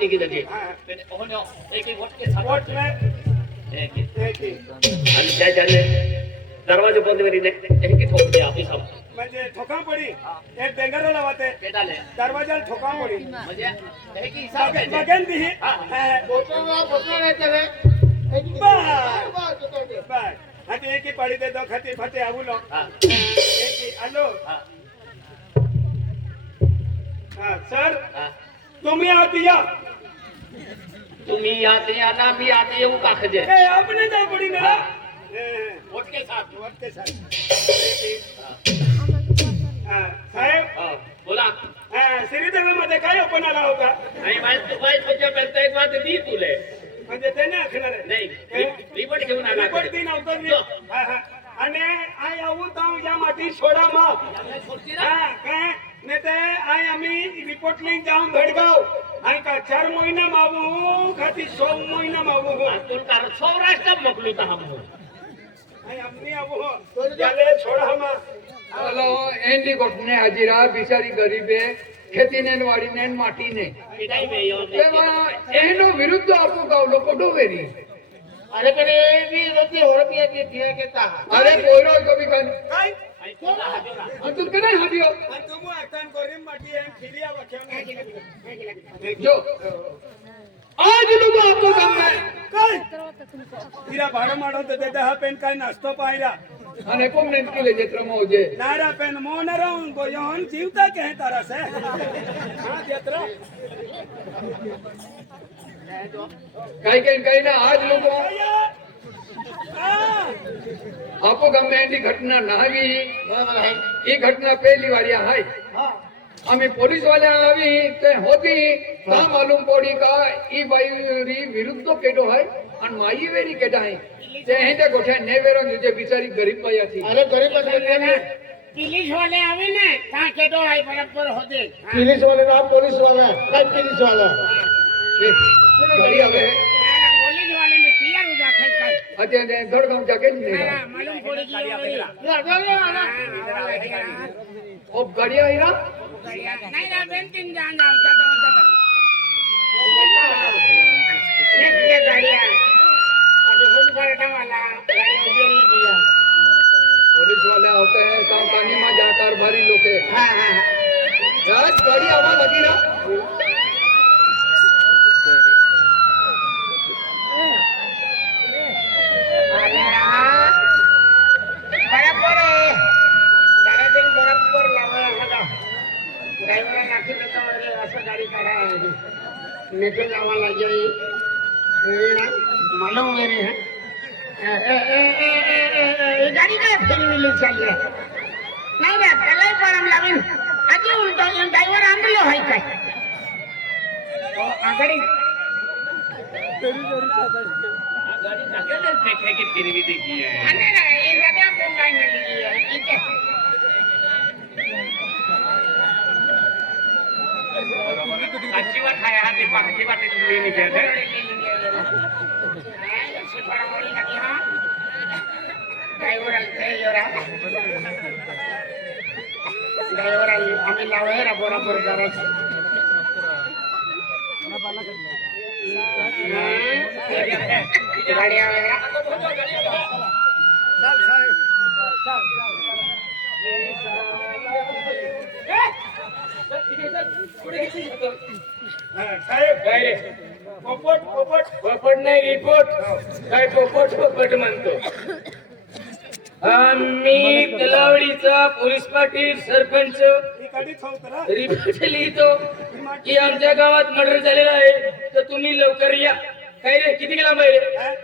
की लगे वोट में एक ही आणि त्याच्याने दरवाजे बंद करी नाही की ठोक दे ऑफिस हम म्हणजे ठोका पडी एक बेंगर लावते केटाले दरवाजा ठोका पडी म्हणजे हे की हिसाब घ्यायचे बगन दी बोटो रहते हैं बाय हाती एक ही पडी दे दो खाती फते आबुलो हां एक ही आलो हां हां सर हां तुम्ही आत या तुम्ही आते या ना मी आते येऊ का खजे ए आपने जा पडी ना वोट के साथ वोट के साथ हां साहेब बोला श्रीदेवीमध्ये काय ओपन आला होता नाही माहित तू काय सोचा करता एक बात दी तुले म्हणजे त्याने आखणार आहे नाही रिपोर्ट घेऊन आला रिपोर्ट दिन अवतर आणि आय आऊ ताऊ या माटी सोडा मा काय ने ते आय आम्ही रिपोर्ट लिंक जाऊन भडगाव आणि का 4 महिना मागू खाती 100 महिना मागू तुम कारण सौराष्ट्र मोकलू ता हम आणि आम्ही आबू याले छोड़ा मा हेलो एंडी घटने हाजिरा बिचारी गरीबे खेती ने वाड़ी ने माटी ने पिटाई में यो एनो विरुद्ध आपको गाव लोक डोवेरी अरे पण ए भी रोटी हो रुपया के दिया के ता अरे कोयरो कभी कन काय तू कने हादियो आणि तुमो एकन करीम माटी आहे खिरिया वाक्या जो आज लोग आपको काम में काय खिरा भाडं माडवतो ते हा पेन काय नसतो पाहिला અને કોમ ને કે જેત્ર મોજે नारा पेन मोनरा गोयोन जीवता कहे तारा से हां यात्रा कई ना आज लोग आपको गाम में ऐसी घटना नाही ये घटना पहली वाली हाय आम्ही पोलीस वाले आवी ते होती ता मालूम पड़ी का ई बाई री विरुद्ध केटो है आणि माई वेरी केटा है ते हे ते गोठ्या नेवेरो जे बिचारी गरीब बाई थी अरे गरीब बंदे पुलिस वाले आवे ना ता केटो आई बराबर होते पुलिस वाले ना पुलिस वाला काय पुलिस वाला गाड़ी आवे पुलिस वाले में क्लियर हो जाता है काय अते ने धड़गांव जाके नहीं मालूम पड़े कि ओ गाड़ी आई ना नहीं ना बेंटिंग जान जाता तो ये गाड़ियां आज हम करने वाला गाड़ी उधर दिया पुलिस वाले होते हैं कंपनी में जाकर भारी लोग हां हां राज गाड़ी आवा लगी ना बराबर है सारा दिन बराबर लावा लगा ड्राइवर नाकी में तो ऐसा गाड़ी करा है नेके लावा लगे ये मालूम मेरे है ये गाड़ी का फिर मिली चाहिए नहीं रे पहले पर हम लाविन आज उल्टा ड्राइवर आंदलो है काय आगड़ी गाड़ी जाके ने फेंके की फिरवी देखी है अरे ये जगह पे नहीं मिली है ठीक है अच्छी बात है हां दीपा अच्छी बात है तुम लेने गए थे ऐसे बड़ा बड़ी लगी हां ड्राइवर आते योरा ड्राइवर हमें लावे रा बराबर करा गाड़ी आवेगा चल साहेब साहेब काय रे पोपट पोपट पोपट नाही रिपोर्ट काय पोपट म्हणतो आम्ही तलावडीचा पोलीस पाटील सरपंच ही गाडी ठेवतरा रिपोर्ट लिहितो की आमच्या गावात मर्डर झालेला आहे तर तुम्ही लवकर या काय रे किती लांब आहे रे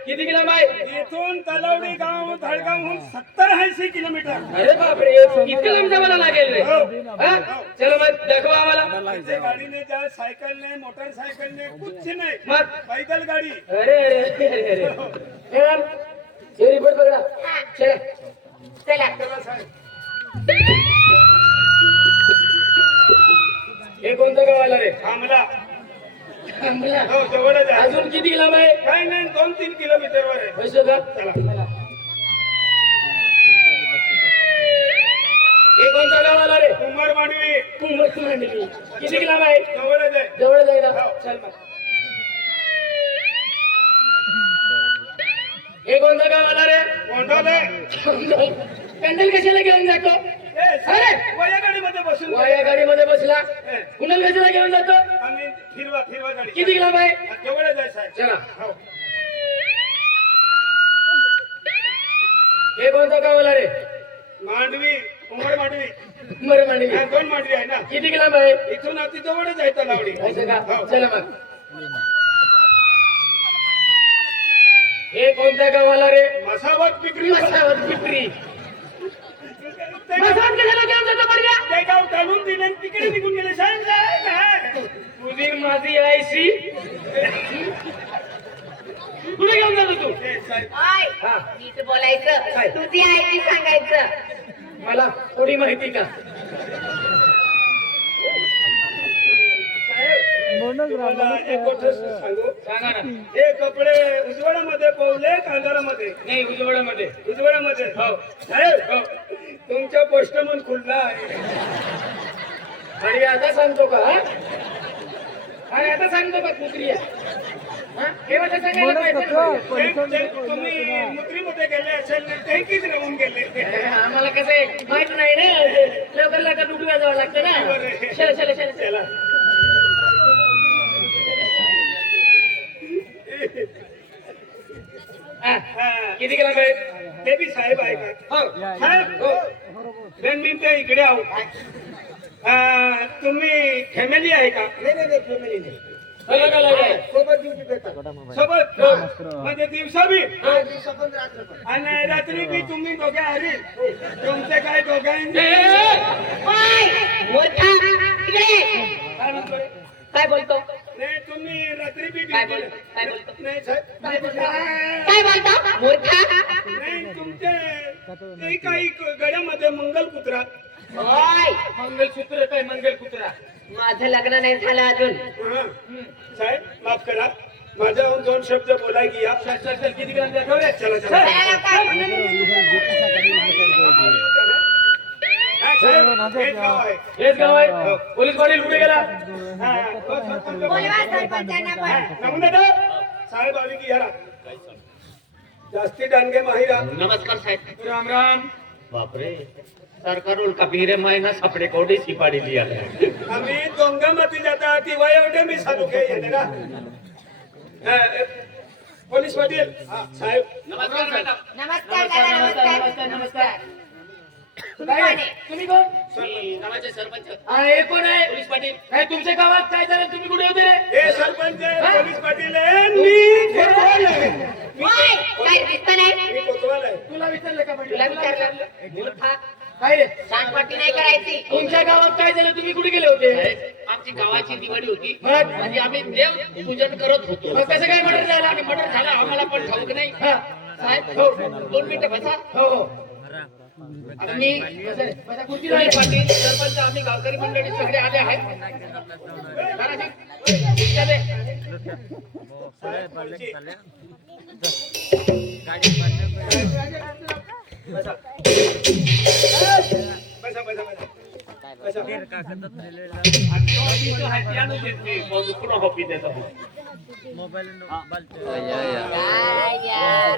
किती लांब आहे इथून तलावडी गाव धडगावहून 70-80 किलोमीटर अरे बापरे इतकं लांब जावं लागेल रे हा? चलो मग दाखवा आम्हाला इथे गाडीने जा सायकलने मोटरसायकलने कुछ नाही मग पैदल गाडी अरे अरे अरे अरे ये रिपोर्ट पकड़ा चला चला चला साहेब हे कोणतं गाव आला रे थांबला थांबला. हो जवळच आहे अजून किती लांब आहे काय नाही 2-3 किलोमीटर वर आहे पैसे का चला हे कोणतं गाव आला रे कुंभार मांडवी किती लांब आहे जवळच आहे जवळ जायला हो. चल मग हे कोणतं गाव आला रे? कोंडवले. कॅन्डल कशाला घेऊन जातो? ए, साहेब, वया गाडीमध्ये बसून वाया गाडीमध्ये बसला ए, कुणाला कशाला घेऊन जातो? आम्ही फिरवा गाडी किती लांब आहे? तेवढे जाय साहेब. चला. हो. हे कोणतं गाव आला रे? मांडवी, उमर मांडवी. बरं मांडवी. हा, 2 मांडवी आहे ना. किती लांब आहे? इथून अति जवळच आहे तलावडी. असं का? हो. चला मग. हे कोणतं गाव आला रे? मसावत पिपरी. मसावत पिपरी. मसावत कशाला घेऊन जातो बरं? ते गाव टाळून दिले आणि तिकडे निघून गेले साहेब. काय? तुझी माझी आयसी कुठे घेऊन जातो तू? ए, साहेब. ओय, हा. नीट बोलायचं काय? तुझी आई ती सांगायचं. मला थोडी माहिती का? तुम्हाला एक गोष्ट सांगू. सांगा ना. हे कपडे उजवाडामध्ये पावले कांगारामध्ये. नाही उजवडामध्ये. उजवाडामध्ये. हो. साहेब, तुमचा पोस्टमन खुलला आहे. आणि आता सांगतो का? हा? आणि आता सांगतो का कुत्री आहे? हा? हे वाटतं सांगायला पाहिजे ना. तुम्ही मुत्रीमध्ये गेले असेल ना, टँकीत राहून गेले. आम्हाला कसं आहे माहित नाही ना. लवकर लवकर उठूया जावं लागतं ना. चला चला चला चला. हा. हा. किती गेला काय? ते बी साहेब आहे का? हो. साहेब, 2 मिनिटं इकडे आहो. तुम्ही फॅमिली आहे का? नाही फॅमिली नाही. अलग अलग आहे. सोबत ड्युटी करतात. सोबत म्हणजे दिवसा बी हा, दिवसा पण रात्र पण. आणि रात्री बी तुम्ही दोघे हरील. तुमचे काय दोघांचे? ओय, मूर्खा, इकडे ये. काय म्हणतो रे? काय बोलतो? नाही, तुम्ही रात्री बी काय duty बोलतो? काय बोलतो? नाही साहेब. काय बोलतो? मूर्खा. नाही, तुमचे ते काही गड्यामध्ये मंगलसूत्र. ओय, मंगलसूत्र काय मंगलसूत्र? माझं लग्न नाही झालं अजून. हा. साहेब, माफ करा. माझ्याहून 2 शब्द बोलाय या. चल चल चल किती गेला दाखवूया. चला चला. चला, काय? हा, साहेब, हेच गाव आहे. हेच गाव आहे. पोलीस पाटील कुठे गेला? हा, हो, सरपंच. बोलवा सरपंचांना पण. नमून दादा, साहेब आली की याला जास्ती डांगे माहिरा. नमस्कार साहेब. राम राम. बापरे, सरकार उलका पीरे मायना सापडे कोडे सिपाडी लिया है. आम्ही दोंगामती जाता ती वय एवढे मी सांगू काय येते ना. पोलीस पाटील. हा, साहेब. नमस्कार मॅडम. नमस्कार दादा, नमस्कार. नमस्कार नमस्कार. तुम्ही कोण आहे? तुम्ही कोण? मी गावाचे सरपंच हा, हे कोण आहे? पोलीस पाटील. काय तुमच्या गावात काय झालं? तुम्ही कुठे होते रे? हे सरपंच आहे, पोलीस पाटील आहे, मी कोतवाल आहे. ओय, काय दिसतं नाही? मी कोतवाल आहे. तुला विचारलं का पाटील? तुला विचारलं. मूर्खा, काय रे? सांगपट्टी नाही करायची. तुमच्या गावात काय झालं? तुम्ही कुठे गेले होते? साहेब, आमची गावाची दिवाळी होती मग? आणि आम्ही देव पूजन करत होतो. मग कसं काय मर्डर झाला? आणि मर्डर झाला आम्हाला पण ठाऊक नाही. हा. साहेब, हो. 2 मिनिटं बसा. हो हो. आता मी बसा रे. बसा, खुर्ची पोलीस लावा. पाटील, सरपंच, आम्ही गावकरी मंडळी सगळे आले आहेत. जरा खुर्च्या दे. बसा. बसा बसा बसा. बसा. आणि तो तिथं आहे, ती आणून देते. मग पुन्हा कॉपी देतो. काय यार